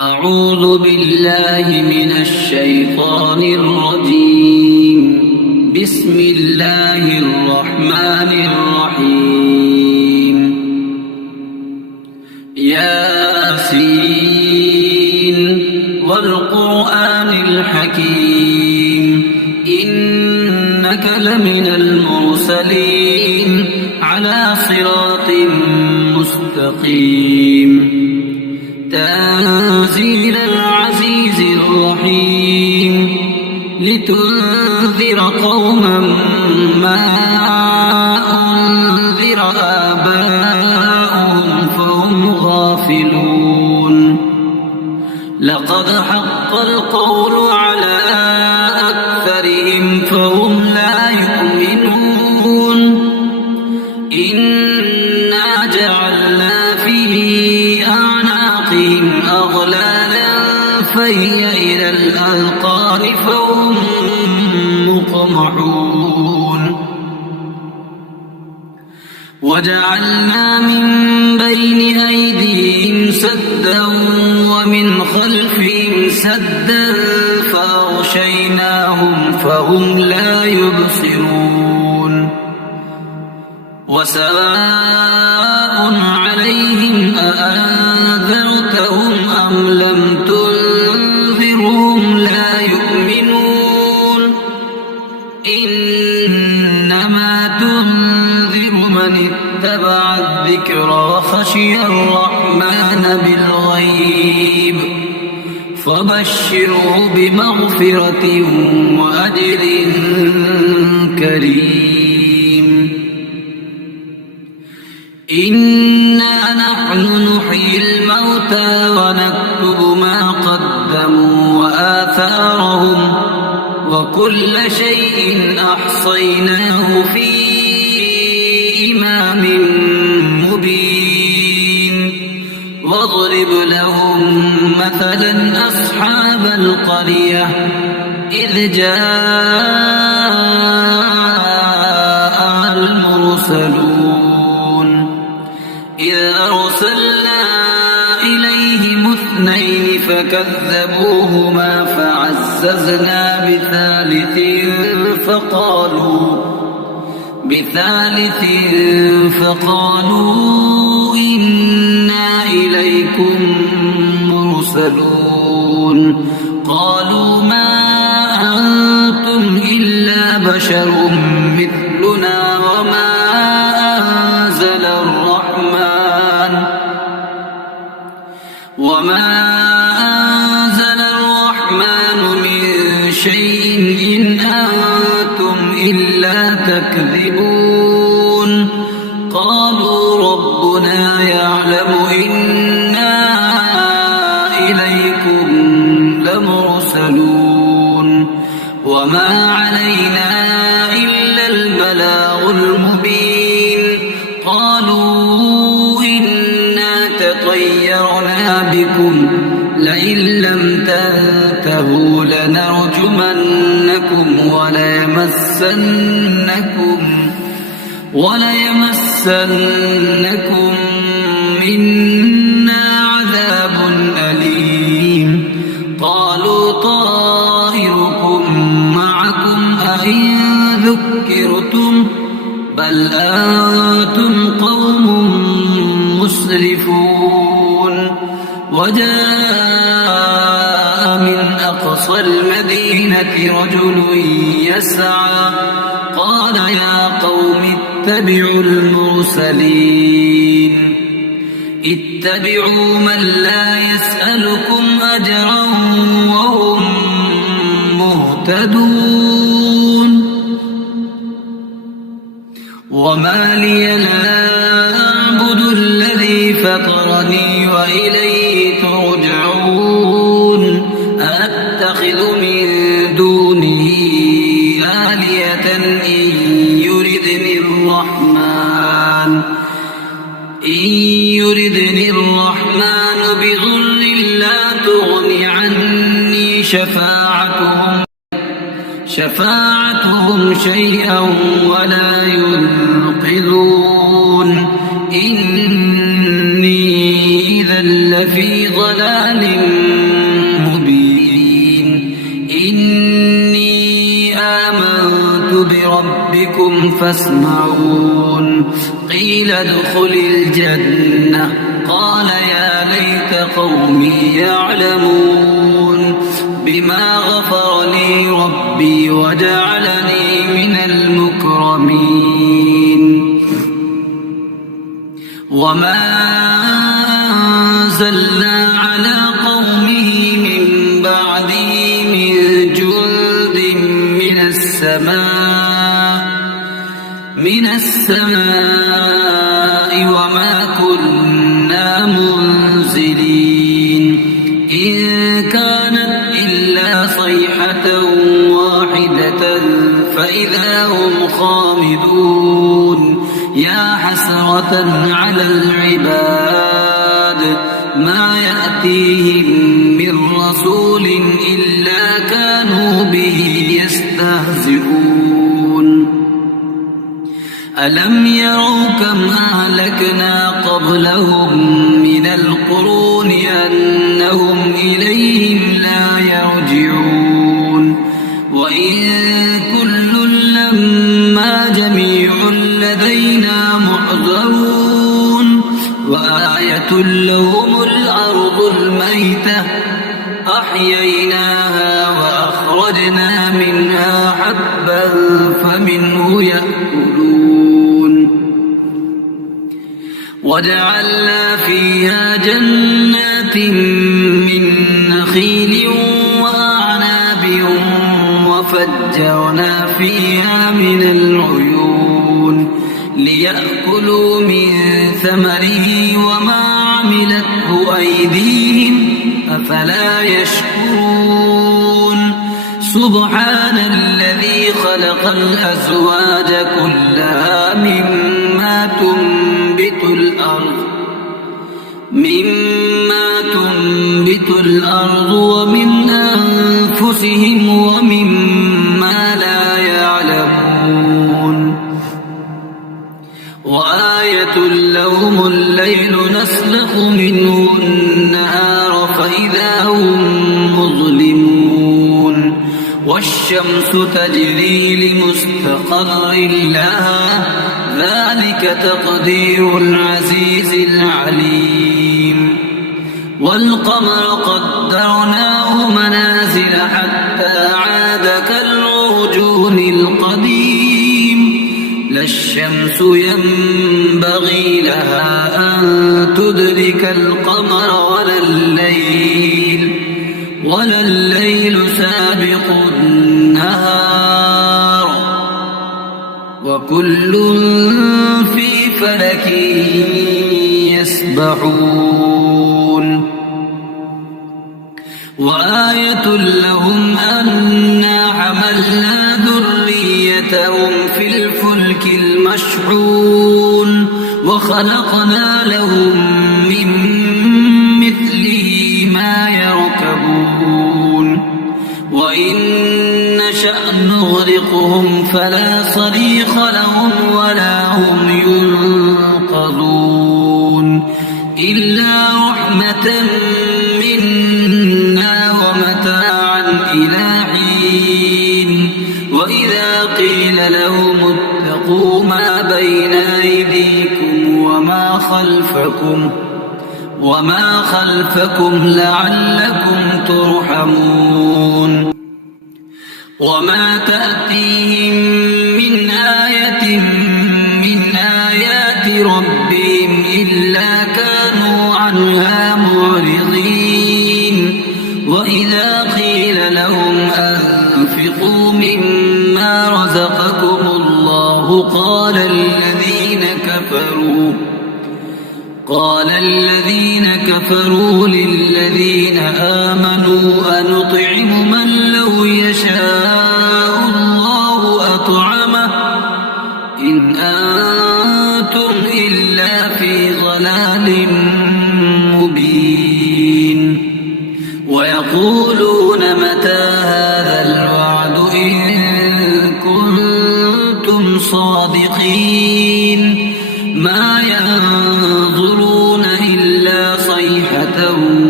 أعوذ بالله من الشيطان الرجيم. بسم الله الرحمن الرحيم. ياسين والقرآن الحكيم إنك لمن المرسلين على صراط مستقيم. تنزيل العزيز الرحيم لتنذر قوما ما أنذر آباؤهم فهم غافلون. لقد حق القول على أكثرهم فهم لا يؤمنون. إنا جعلنا في أعناقهم أغلالا فهي إلى الأذقان فهم مقمحون. وجعلنا من بين أيديهم سدا ومن خلفهم سدا فأغشيناهم فهم لا يبصرون. وسواء عليهم أأنذرتهم أم لم تنذرهم لا يؤمنون. إنما تنذر من اتبع الذكر وخشي الرحمن بالغيب فبشره بمغفرة وأجر كريم. إنا نحن نحيي الموتى ونكتب ما قدموا وآثارهم وكل شيء أحصيناه في إمام مبين. واضرب لهم مثلا أصحاب القرية إذ جاء المرسلون إذ أرسلنا إليهم 2 فكذبوهما فعززنا بثالث فقالوا إنا إليكم مرسلون. قالوا ما أنتم إلا بشر مثلنا وما أنزل الرحمن من شيء إن أنتم إلا تكذبون. قالوا ربنا يعلم إنا إليكم لمرسلون وما علينا إلا البلاغ المبين. قالوا إنا تطيرنا بكم لئن لم تنتهوا لنرجمنكم وليمسنكم منا عذاب أليم. قالوا طائركم معكم أئن ذكرتم بل أنتم قوم مسرفون. وجاء من أقصى المدينة رجل يسعى قال يا قوم اتبعوا المرسلين. اتبعوا من لا يسألكم أجرا وهم مهتدون. وما لي لا أعبد الذي فطرني وإليه ترجعون. أتخذ من دونه آلهة إن يردني الرحمن بضر لا تغن عني شفاعتهم شيئا ولا ينقذون. إني إذا لفي لفي ضلال مبين إني آمنت بربكم فاسمعون قيل ادخل الجنة قال يا ليت قومي يعلمون بما غفر لي ربي وجعلني من المكرمين وما أنزلنا على قومه من بعده من جند من السماء وما كنا منزلين إن كانت إلا صيحة واحدة فإذا هم خامدون يا حسرة على العباد ما يأتيهم من رسول إلا كانوا به يستهزئون ألم يروا كم أهلكنا قبلهم من القرون أنهم إليهم لا يرجعون وإن كل لما جميع لدينا محضرون وآية لهم الأرض الميتة أحييناها وأخرجنا منها حبا فمنه يأكلون وجعلنا فيها جنات من نخيل وأعناب وفجرنا فيها من العيون ليأكلوا من ثمره وما عملته أيديهم أفلا يشكرون سبحان الذي خلق الأزواج كلها مما تنبت الأرض ومن أنفسهم ومما لا يعلمون وآية لهم الليل نسلخ منه النهار فإذا هم مظلمون والشمس تجري لمستقر لها ذلك تقدير العزيز العليم والقمر قدرناه منازل حتى عاد كالعرجون القديم لا الشمس ينبغي لها أن تدرك القمر ولا الليل سابق النهار وكل في فلك يسبحون وآية لهم أنا حملنا ذريتهم في الفلك المشحون وخلقنا لهم من مثله ما يركبون وإن نشأ نغرقهم فلا صريخ لهم ولا هم ينقذون إلا رحمة منا ومتاعا إلى حين وإذا قيل لهم اتقوا ما بين أيديكم وما خلفكم لعلكم ترحمون وما تأتيهم من آية من آيات ربهم إلا كانوا عنها معرضين وإذا قيل لهم أنفقوا مما رزقكم الله قال الذين كفروا للذين آمنوا أنطعم من لو يشاء الله أطعمه إن أنتم إلا في ضلال مبين ويقولون متى هذا الوعد إن كنتم صادقين ما ينظرون إلا صيحة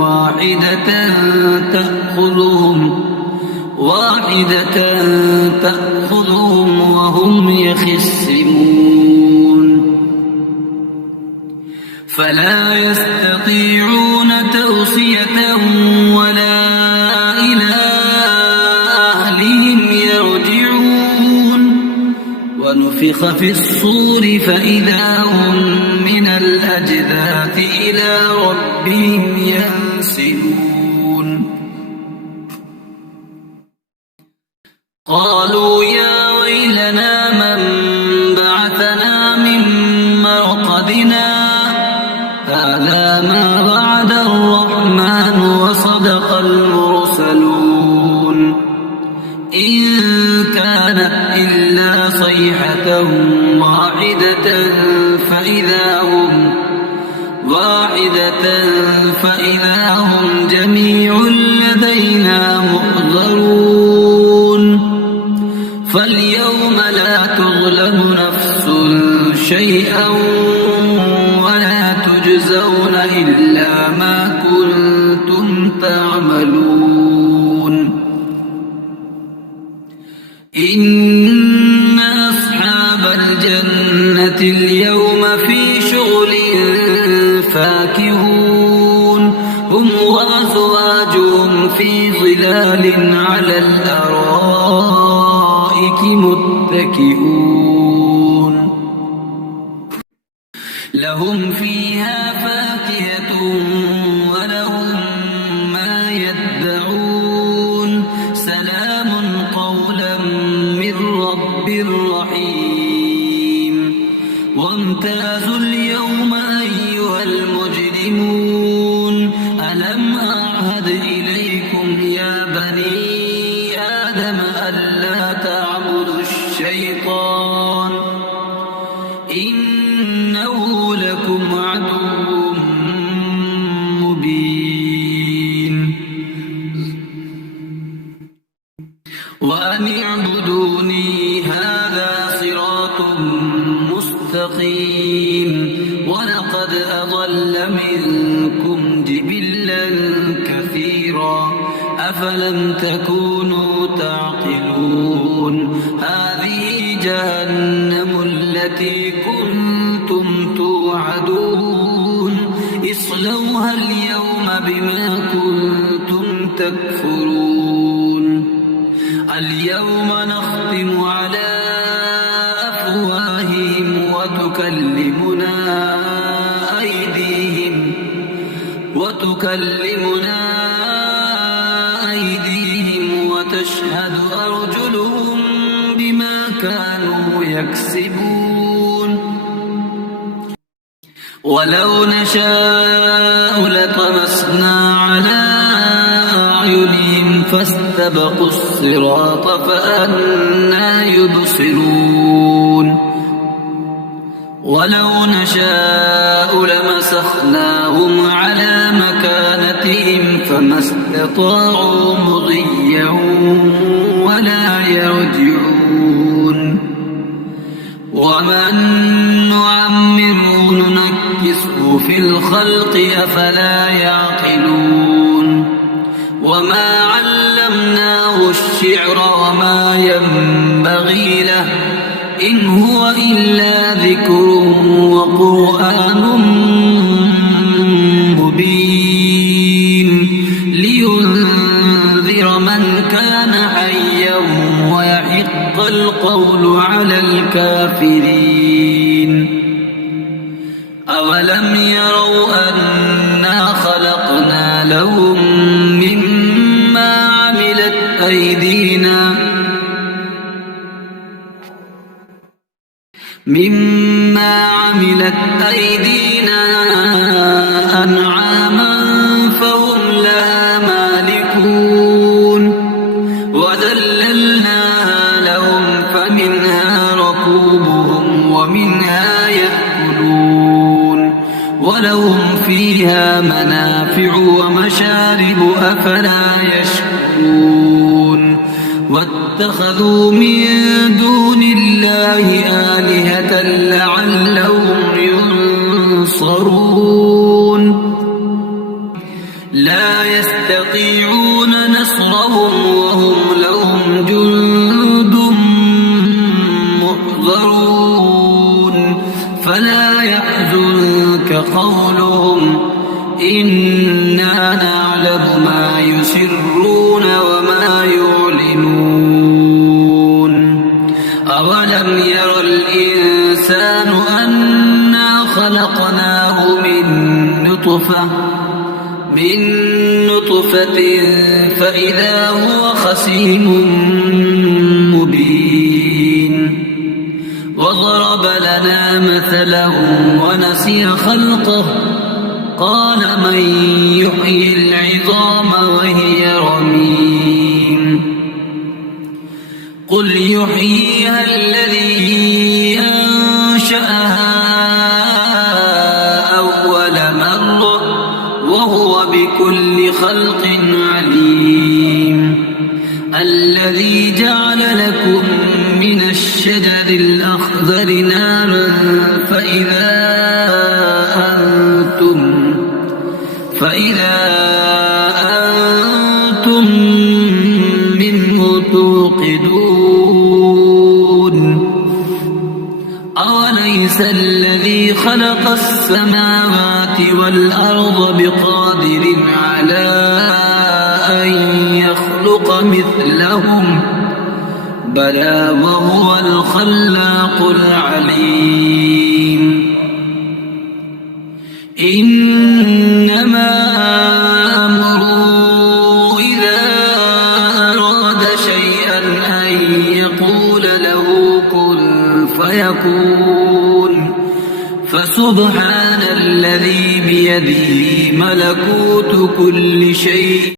واحدة تأخذهم وهم يخصمون فلا يستطيعون توصية ولا إلى أهلهم يرجعون ونفخ في الصور فإذا هم من الأجداث إلى ربهم ينسلون قالوا يا ويلنا من بعثنا من مرقدنا هذا ما وعد الرحمن وصدق المرسلون إن كانت إلا صيحة فإذا هم جميع لدينا محضرون فاليوم لا تظلم نفس شيئا ولا تجزون إلا ما كنتم تعملون إن أصحاب الجنة اليوم في شغل فاكهون هم وأزواجهم في ظلال على الأرائك متكئون لهم فيها فاكهة ولهم ما يدعون سلام قولا من رب رحيم وامتازوا اليوم أيها المجرمون ألم أعهد إليكم يا بني آدم ألا تعبدوا الشيطان إنه لكم عدو مبين وأن اعبدوني هذا صراط مستقيم ولقد أضل منكم جبلا كثيرا أفلم تكونوا تعقلون هذه جهنم التي كنتم توعدون اصلوها اليوم بما كنتم تكفرون اليوم نختم على أفواههم وتكلمنا أيديهم وتشهد أرجلهم بما كانوا يكسبون ولو نشاء لطمسنا على أعينهم فاستبقوا الصراط فأنى يبصرون ولو نشاء لمسخناهم على مكانتهم فما استطاعوا مضيا ولا يرجعون ومن نعمره ننكسه في الخلق أفلا يعقلون وما علمناه الشعر وما ينبغي له إن هو إلا ذكر وقرآن مبين لينذر من كان حيا ويحق القول على الكافرين أولم يروا أنا خلقنا لهم مما عملت أيدينا أنعاما فهم لها مالكون وذللناها لهم فمنها ركوبهم ومنها يأكلون ولهم فيها منافع ومشارب أفلا يشكرون واتخذوا من دون الله آلهة لعلهم ينصرون لا يستطيعون نصرهم وهم لهم جند محضرون فلا يحزنك قولهم إنا نعلم ما يسرون وما يعلنون أولم ير الإنسان أنا خلقناه من نطفة فإذا هو خصيم مبين وضرب لنا مثلا ونسي خلقه قال من يحيي العظام وهي رميم قل يحييها الذي أنشأها أول مرة وهو بكل خلق عليم الذي جعل لكم من الشجر الأخضر نارا فإذا أنتم منه توقدون أوليس الذي خلق السماوات والأرض بقادر على أن يخلق مثلهم بلى وهو الخلاق العليم إنما أمره إذا أراد شيئا أن يقول له كن فيكون فسبحان الذي بيده ملكوت كل شيء